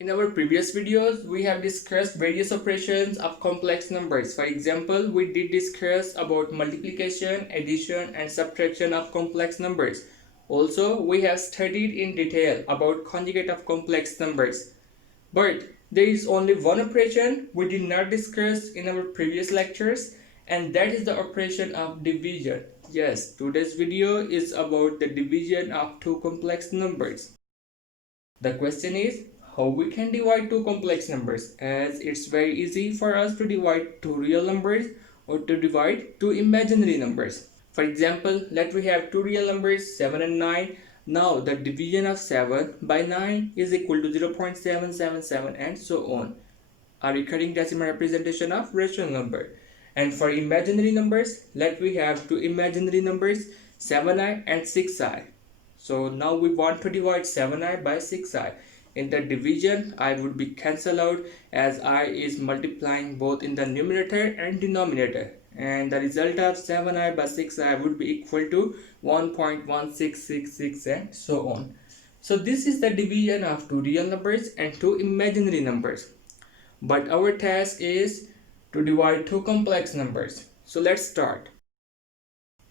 In our previous videos, we have discussed various operations of complex numbers. For example, we did discuss about multiplication, addition and subtraction of complex numbers. Also, we have studied in detail about conjugate of complex numbers. But there is only one operation we did not discuss in our previous lectures, and that is the operation of division. Yes, today's video is about the division of two complex numbers. The question is how we can divide two complex numbers, as it's very easy for us to divide two real numbers or to divide two imaginary numbers. For example, let we have two real numbers 7 and 9. Now the division of 7 by 9 is equal to 0.777 and so on. A recurring decimal representation of rational number. And for imaginary numbers, let we have two imaginary numbers 7i and 6i. So now we want to divide 7i by 6i. In the division, I would be cancelled out as I is multiplying both in the numerator and denominator. And the result of 7i by 6i would be equal to 1.1666 and so on. So this is the division of two real numbers and two imaginary numbers. But our task is to divide two complex numbers. So let's start.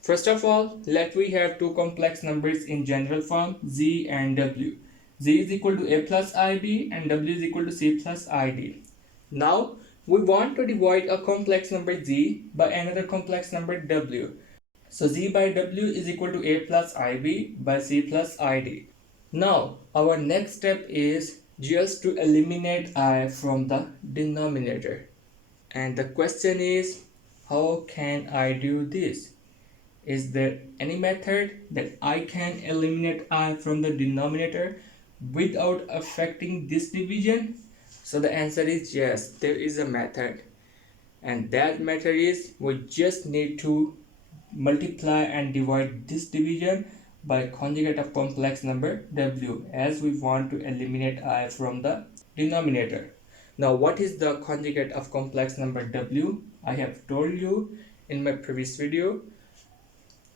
First of all, let we have two complex numbers in general form z and w. Z is equal to a plus ib and w is equal to c plus id. Now we want to divide a complex number z by another complex number w. So z by w is equal to a plus ib by c plus id. Now our next step is just to eliminate I from the denominator. And the question is, how can I do this? Is there any method that I can eliminate I from the denominator without affecting this division? So the answer is yes, there is a method. And that method is we just need to multiply and divide this division by conjugate of complex number w, as we want to eliminate I from the denominator. Now what is the conjugate of complex number w? I have told you in my previous video.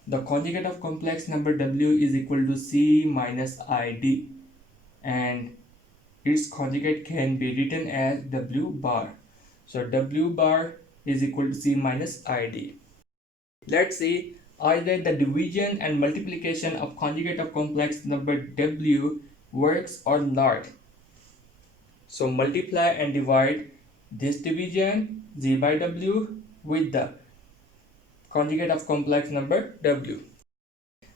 The conjugate of complex number w is equal to c minus id, and its conjugate can be written as w bar. So w bar is equal to c minus id. Let's see either the division and multiplication of conjugate of complex number w works or not. So multiply and divide this division z by w with the conjugate of complex number w.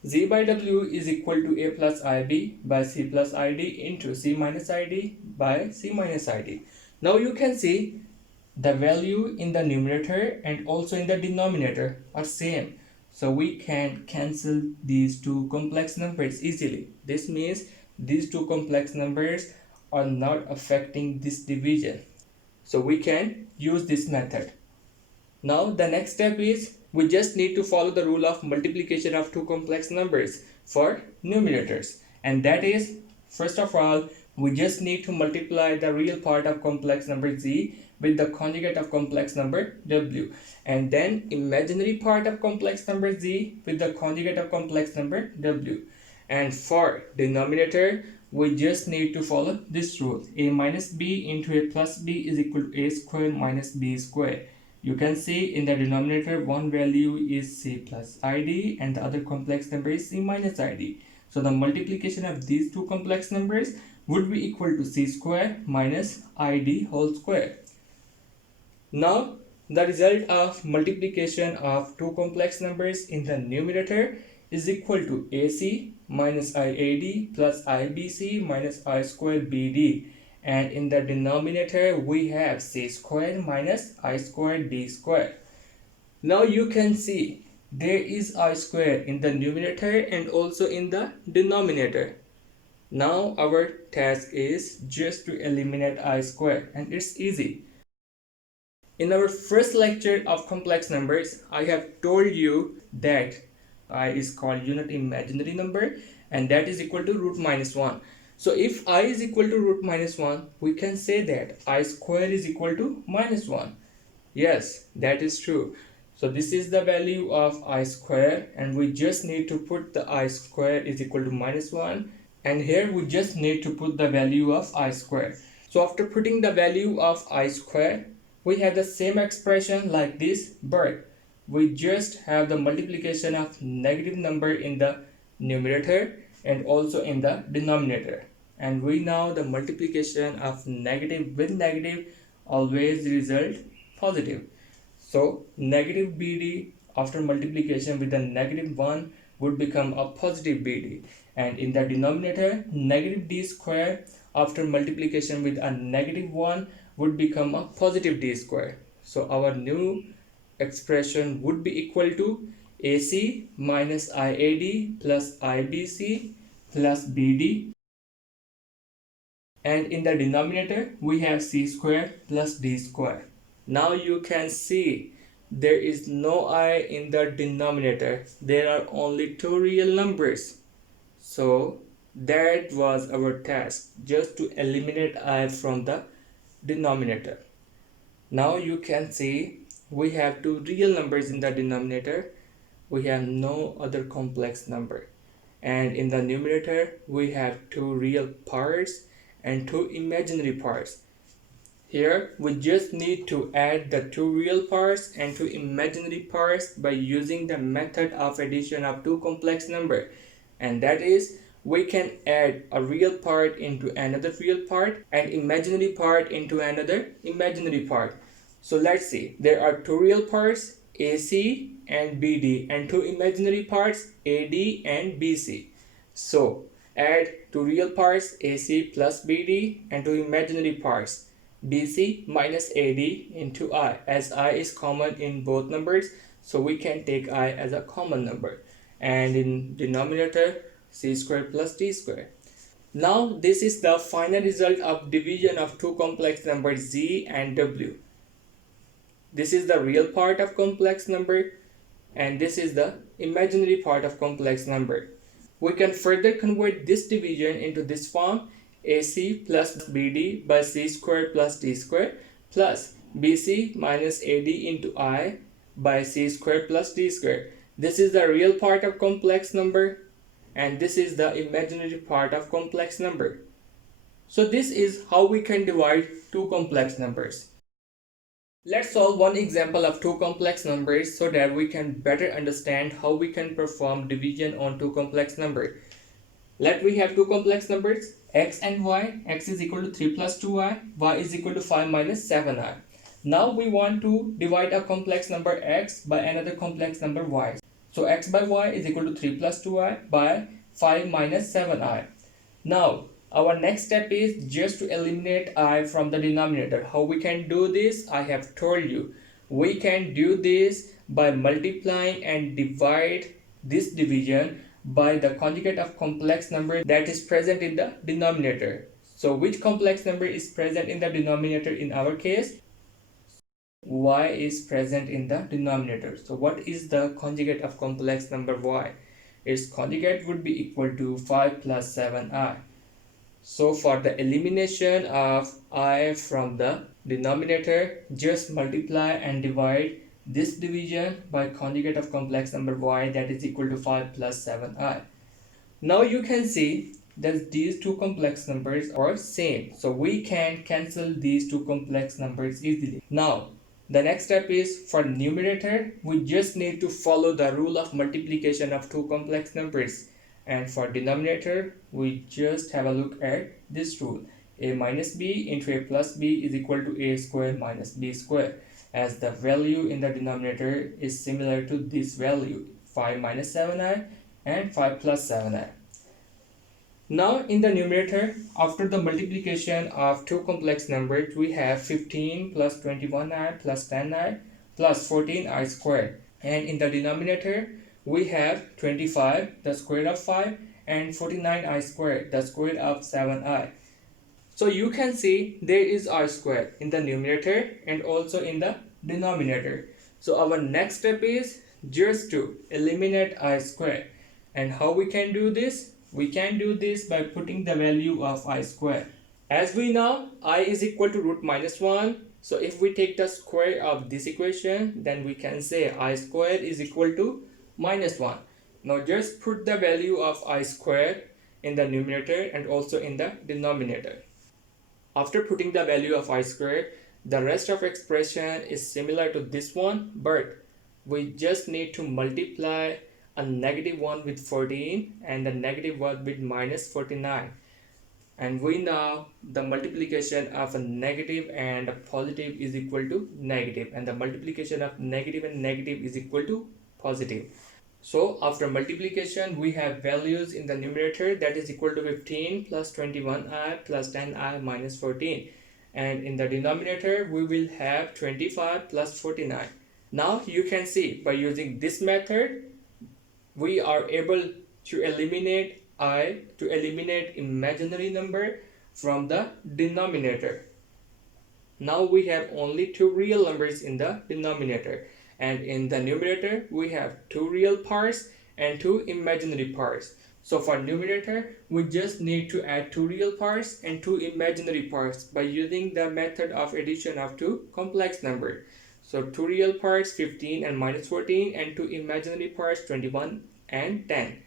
Z by w is equal to a plus ib by c plus id into c minus id by c minus id. Now you can see the value in the numerator and also in the denominator are same. So we can cancel these two complex numbers easily. This means these two complex numbers are not affecting this division. So we can use this method. Now the next step is we just need to follow the rule of multiplication of two complex numbers for numerators. And that is, first of all, we just need to multiply the real part of complex number z with the conjugate of complex number w, and then imaginary part of complex number z with the conjugate of complex number w. And for denominator, we just need to follow this rule: a minus b into a plus b is equal to a square minus b square. You can see in the denominator one value is c plus id and the other complex number is c minus id. So the multiplication of these two complex numbers would be equal to c square minus id whole square. Now the result of multiplication of two complex numbers in the numerator is equal to ac minus iad plus ibc minus I square bd, and in the denominator we have c square minus I square d square. Now you can see there is I square in the numerator and also in the denominator. Now our task is just to eliminate I square, and it's easy. In our first lecture of complex numbers, I have told you that I is called unit imaginary number, and that is equal to root minus 1. So if I is equal to root minus 1, we can say that I square is equal to minus 1. Yes, that is true. So this is the value of I square, and we just need to put the I square is equal to minus 1, and here we just need to put the value of I square. So after putting the value of I square, we have the same expression like this, but we just have the multiplication of negative number in the numerator and also in the denominator. And we know the multiplication of negative with negative always result positive. So negative BD after multiplication with a negative 1 would become a positive BD, and in the denominator negative D square after multiplication with a negative 1 would become a positive D square. So our new expression would be equal to AC minus IAD plus IBC plus BD, and in the denominator we have C square plus D square. Now you can see there is no I in the denominator. There are only two real numbers. So that was our task, just to eliminate I from the denominator. Now you can see we have two real numbers in the denominator. We have no other complex number. And in the numerator we have two real parts and two imaginary parts. Here we just need to add the two real parts and two imaginary parts by using the method of addition of two complex number, and that is we can add a real part into another real part and imaginary part into another imaginary part. So let's see, there are two real parts AC and BD and two imaginary parts AD and BC. So add two real parts AC plus BD and two imaginary parts BC minus AD into I, as I is common in both numbers, so we can take I as a common number, and in denominator C square plus D square. Now this is the final result of division of two complex numbers Z and W. This is the real part of complex number and this is the imaginary part of complex number. We can further convert this division into this form: AC plus BD by C square plus D square plus BC minus AD into I by C square plus D square. This is the real part of complex number and this is the imaginary part of complex number. So this is how we can divide two complex numbers. Let's solve one example of two complex numbers so that we can better understand how we can perform division on two complex numbers. Let we have two complex numbers x and y. X is equal to 3 plus 2y, y is equal to 5 minus 7i. Now we want to divide a complex number x by another complex number y. So x by y is equal to 3 plus 2i by 5 minus 7i. Now our next step is just to eliminate I from the denominator. How we can do this? I have told you. We can do this by multiplying and divide this division by the conjugate of complex number that is present in the denominator. So which complex number is present in the denominator in our case? Y is present in the denominator. So what is the conjugate of complex number y? Its conjugate would be equal to 5 plus 7i. So for the elimination of I from the denominator, just multiply and divide this division by conjugate of complex number y, that is equal to 5 plus 7i. Now you can see that these two complex numbers are same. So we can cancel these two complex numbers easily. Now the next step is for numerator, we just need to follow the rule of multiplication of two complex numbers. And for denominator, we just have a look at this rule: a minus b into a plus b is equal to a square minus b square, as the value in the denominator is similar to this value, 5 minus 7i and 5 plus 7i. Now in the numerator, after the multiplication of two complex numbers, we have 15 plus 21i plus 10i plus 14i squared, and in the denominator we have 25, the square root of 5, and 49i squared, the square root of 7i. So you can see there is I squared in the numerator and also in the denominator. So our next step is just to eliminate I squared. And how we can do this? We can do this by putting the value of I squared. As we know, I is equal to root minus 1. So if we take the square of this equation, then we can say I squared is equal to minus 1. Now just put the value of I squared in the numerator and also in the denominator. After putting the value of I squared, the rest of expression is similar to this one, but we just need to multiply a negative 1 with 14 and a negative 1 with minus 49. And we know the multiplication of a negative and a positive is equal to negative, and the multiplication of negative and negative is equal to positive. So after multiplication, we have values in the numerator that is equal to 15 plus 21i plus 10i minus 14. And in the denominator, we will have 25 plus 49. Now you can see by using this method, we are able to eliminate imaginary number from the denominator. Now we have only two real numbers in the denominator, and in the numerator we have two real parts and two imaginary parts. So for numerator, we just need to add two real parts and two imaginary parts by using the method of addition of two complex numbers. So two real parts 15 and minus 14, and two imaginary parts 21 and 10.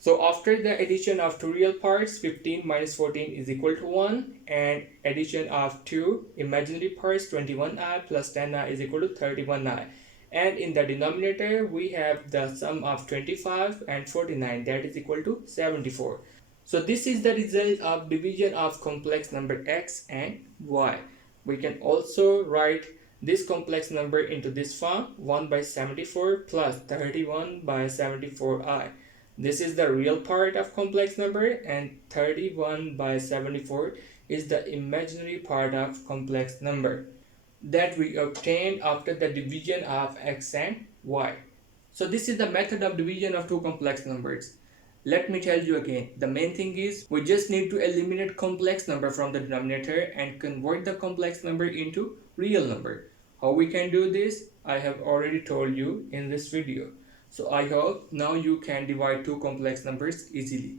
So after the addition of two real parts, 15 minus 14 is equal to 1, and addition of two imaginary parts, 21i plus 10i is equal to 31i. And in the denominator, we have the sum of 25 and 49, that is equal to 74. So this is the result of division of complex number x and y. We can also write this complex number into this form: 1 by 74 plus 31 by 74i. This is the real part of complex number, and 31 by 74 is the imaginary part of complex number that we obtained after the division of x and y. So this is the method of division of two complex numbers. Let me tell you again, the main thing is we just need to eliminate complex number from the denominator and convert the complex number into real number. How we can do this, I have already told you in this video. So I hope now you can divide two complex numbers easily.